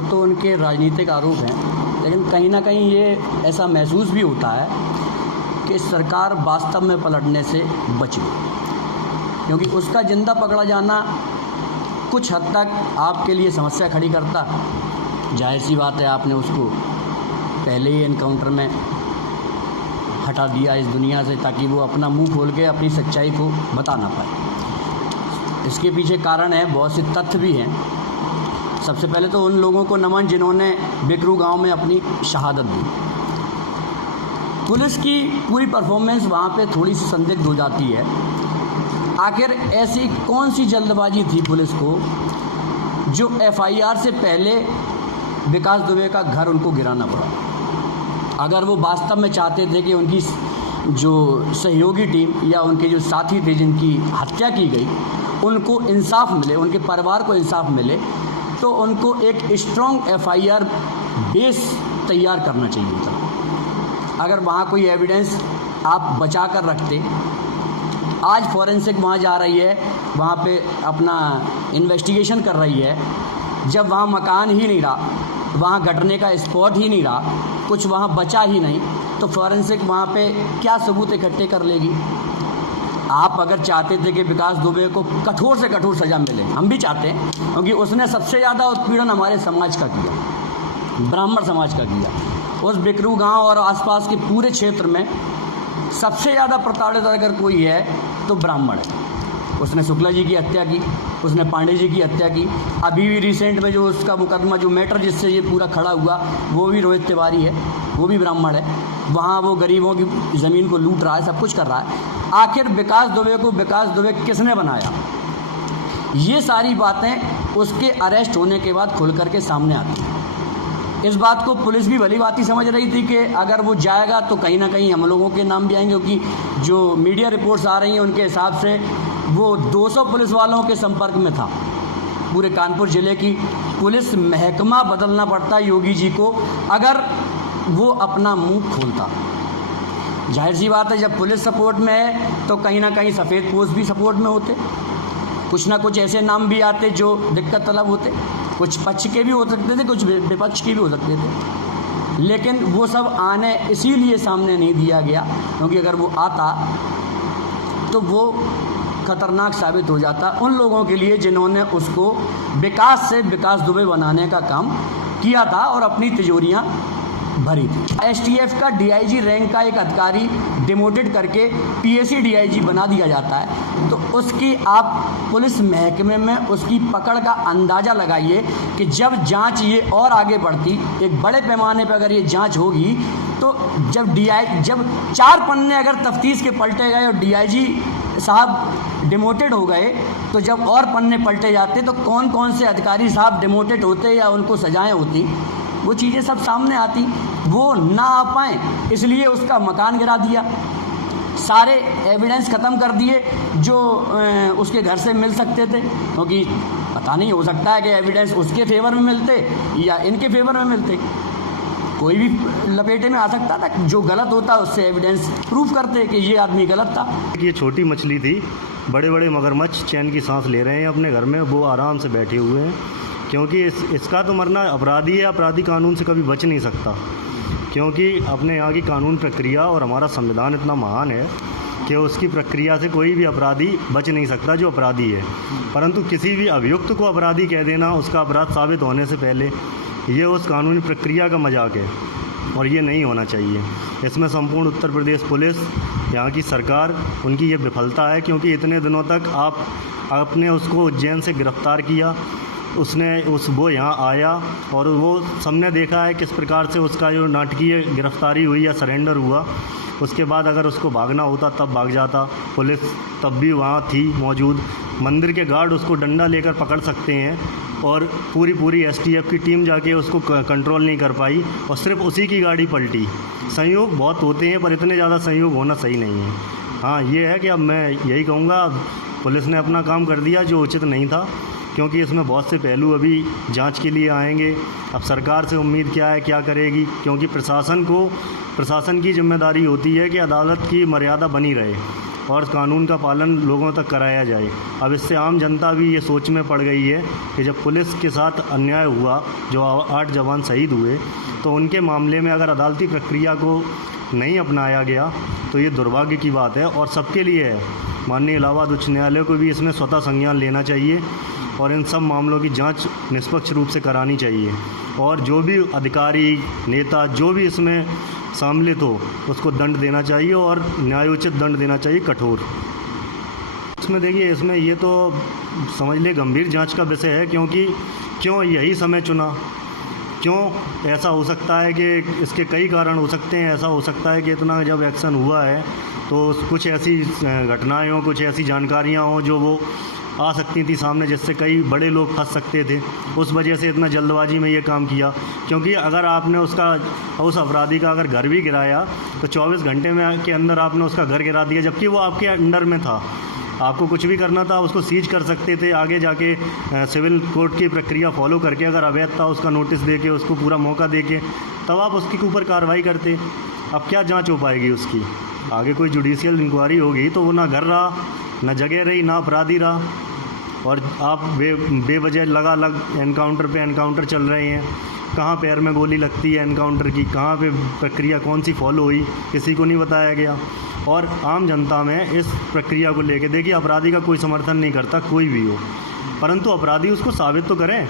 वो तो उनके राजनीतिक आरोप हैं, लेकिन कहीं ना कहीं ये ऐसा महसूस भी होता है कि सरकार वास्तव में पलटने से बच गई, क्योंकि उसका जिंदा पकड़ा जाना कुछ हद तक आपके लिए समस्या खड़ी करता। जाहिर सी बात है, आपने उसको पहले ही एनकाउंटर में हटा दिया इस दुनिया से, ताकि वो अपना मुंह खोल के अपनी सच्चाई को बता ना पाए। इसके पीछे कारण है, बहुत से तथ्य भी हैं। सबसे पहले तो उन लोगों को नमन जिन्होंने बिकरू गांव में अपनी शहादत दी। पुलिस की पूरी परफॉर्मेंस वहाँ पे थोड़ी सी संदिग्ध हो जाती है। आखिर ऐसी कौन सी जल्दबाजी थी पुलिस को जो एफआईआर से पहले विकास दुबे का घर उनको गिराना पड़ा। अगर वो वास्तव में चाहते थे कि उनकी जो सहयोगी टीम या उनके जो साथी थे जिनकी हत्या की गई उनको इंसाफ मिले, उनके परिवार को इंसाफ मिले, तो उनको एक स्ट्रॉन्ग एफआईआर बेस तैयार करना चाहिए था। अगर वहाँ कोई एविडेंस आप बचा कर रखते, आज फॉरेंसिक वहाँ जा रही है, वहाँ पे अपना इन्वेस्टिगेशन कर रही है, जब वहाँ मकान ही नहीं रहा, वहाँ घटने का स्पॉट ही नहीं रहा, कुछ वहाँ बचा ही नहीं, तो फॉरेंसिक वहाँ पे क्या सबूत इकट्ठे कर लेगी। आप अगर चाहते थे कि विकास दुबे को कठोर से कठोर सज़ा मिले, हम भी चाहते हैं, क्योंकि उसने सबसे ज़्यादा उत्पीड़न हमारे समाज का किया, ब्राह्मण समाज का किया। उस बिकरू गांव और आसपास के पूरे क्षेत्र में सबसे ज़्यादा प्रताड़ित अगर कोई है तो ब्राह्मण है। उसने शुक्ला जी की हत्या की, उसने पांडे जी की हत्या की। अभी भी रिसेंट में जो उसका मुकदमा, जो मैटर जिससे ये पूरा खड़ा हुआ, वो भी रोहित तिवारी है, वो भी ब्राह्मण है। वहाँ वो गरीबों की ज़मीन को लूट रहा है, सब कुछ कर रहा है। आखिर विकास दुबे को विकास दुबे किसने बनाया? ये सारी बातें उसके अरेस्ट होने के बाद खुल करके सामने आती हैं। इस बात को पुलिस भी भली बात ही समझ रही थी कि अगर वो जाएगा तो कहीं ना कहीं हम लोगों के नाम भी आएंगे, क्योंकि जो मीडिया रिपोर्ट्स आ रही हैं उनके हिसाब से वो 200 पुलिस वालों के संपर्क में था। पूरे कानपुर ज़िले की पुलिस महकमा बदलना पड़ता योगी जी को अगर वो अपना मुंह खोलता। जाहिर सी बात है, जब पुलिस सपोर्ट में है तो कहीं ना कहीं सफ़ेद पोस्ट भी सपोर्ट में होते, कुछ ना कुछ ऐसे नाम भी आते जो दिक्कत तलब होते। कुछ पक्ष के भी हो सकते थे, कुछ विपक्ष के भी हो सकते थे, लेकिन वो सब आने इसीलिए सामने नहीं दिया गया क्योंकि अगर वो आता तो वो खतरनाक साबित हो जाता उन लोगों के लिए जिन्होंने उसको विकास से विकास दुबे बनाने का काम किया था और अपनी तिजोरियां भरी थी। एसटीएफ का डीआईजी रैंक का एक अधिकारी डिमोटेड करके पीएसी डीआईजी बना दिया जाता है, तो उसकी आप पुलिस महकमे में उसकी पकड़ का अंदाज़ा लगाइए कि जब जांच ये और आगे बढ़ती, एक बड़े पैमाने पर अगर ये जांच होगी, तो जब 4 पन्ने अगर तफ्तीश के पलटे गए और डीआईजी साहब डिमोटेड हो गए, तो जब और पन्ने पलटे जाते तो कौन कौन से अधिकारी साहब डिमोटेड होते या उनको सजाएं होती, वो चीज़ें सब सामने आती। वो ना आ पाए इसलिए उसका मकान गिरा दिया, सारे एविडेंस ख़त्म कर दिए जो उसके घर से मिल सकते थे, क्योंकि पता नहीं, हो सकता है कि एविडेंस उसके फेवर में मिलते या इनके फेवर में मिलते, कोई भी लपेटे में आ सकता था। जो गलत होता उससे एविडेंस प्रूफ करते कि ये आदमी गलत था। ये छोटी मछली थी, बड़े बड़े मगरमच्छ चैन की सांस ले रहे हैं अपने घर में, वो आराम से बैठे हुए हैं, क्योंकि इसका तो मरना अपराधी है, अपराधी कानून से कभी बच नहीं सकता, क्योंकि अपने यहाँ की कानून प्रक्रिया और हमारा संविधान इतना महान है कि उसकी प्रक्रिया से कोई भी अपराधी बच नहीं सकता जो अपराधी है। परंतु किसी भी अभियुक्त को अपराधी कह देना उसका अपराध साबित होने से पहले, ये उस कानूनी प्रक्रिया का मजाक है और ये नहीं होना चाहिए। इसमें संपूर्ण उत्तर प्रदेश पुलिस, यहाँ की सरकार, उनकी ये विफलता है, क्योंकि इतने दिनों तक आपने उसको उज्जैन से गिरफ़्तार किया, वो यहाँ आया और वो सबने देखा है किस प्रकार से उसका जो नाटकीय गिरफ्तारी हुई या सरेंडर हुआ। उसके बाद अगर उसको भागना होता तब भाग जाता, पुलिस तब भी वहाँ थी मौजूद, मंदिर के गार्ड उसको डंडा लेकर पकड़ सकते हैं और पूरी एसटीएफ की टीम जाके उसको कंट्रोल नहीं कर पाई और सिर्फ उसी की गाड़ी पलटी। संयोग बहुत होते हैं पर इतने ज़्यादा संयोग होना सही नहीं है। हाँ, ये है कि अब मैं यही कहूँगा, पुलिस ने अपना काम कर दिया जो उचित नहीं था, क्योंकि इसमें बहुत से पहलू अभी जांच के लिए आएंगे। अब सरकार से उम्मीद क्या है, क्या करेगी, क्योंकि प्रशासन की जिम्मेदारी होती है कि अदालत की मर्यादा बनी रहे और कानून का पालन लोगों तक कराया जाए। अब इससे आम जनता भी ये सोच में पड़ गई है कि जब पुलिस के साथ अन्याय हुआ, जो 8 जवान शहीद हुए, तो उनके मामले में अगर अदालती प्रक्रिया को नहीं अपनाया गया तो ये दुर्भाग्य की बात है और सबके लिए है। माननीय इलाहाबाद उच्च न्यायालय को भी इसमें स्वतः संज्ञान लेना चाहिए और इन सब मामलों की जांच निष्पक्ष रूप से करानी चाहिए और जो भी अधिकारी, नेता, जो भी इसमें सम्मिलित हो उसको दंड देना चाहिए और न्यायोचित दंड देना चाहिए, कठोर। इसमें देखिए, इसमें ये तो समझ ले गंभीर जांच का विषय है, क्योंकि क्यों यही समय चुना, क्यों ऐसा हो सकता है कि इसके कई कारण हो सकते हैं। ऐसा हो सकता है कि इतना जब एक्शन हुआ है तो कुछ ऐसी घटनाएं हों, कुछ ऐसी जानकारियां हों जो वो आ सकती थी सामने, जिससे कई बड़े लोग फंस सकते थे। उस वजह से इतना जल्दबाजी में ये काम किया, क्योंकि अगर आपने उस अपराधी का अगर घर भी गिराया तो 24 घंटे में के अंदर आपने उसका घर गिरा दिया, जबकि वो आपके अंडर में था। आपको कुछ भी करना था, उसको सीज कर सकते थे, आगे जाके सिविल कोर्ट की प्रक्रिया फॉलो करके, अगर अवैध था उसका नोटिस दे के, उसको पूरा मौका दे के, तब आप उसके ऊपर कार्रवाई करते। अब क्या जांच हो पाएगी उसकी? आगे कोई जुडिशियल इंक्वायरी होगी तो वो ना घर रहा, ना जगह रही, ना अपराधी रहा, और आप बेवजह लग एनकाउंटर पे एनकाउंटर चल रहे हैं। कहाँ पैर में गोली लगती है एनकाउंटर की, कहाँ पे प्रक्रिया कौन सी फॉलो हुई, किसी को नहीं बताया गया। और आम जनता में इस प्रक्रिया को लेके, देखिए, अपराधी का कोई समर्थन नहीं करता, कोई भी हो, परंतु अपराधी उसको साबित तो करें।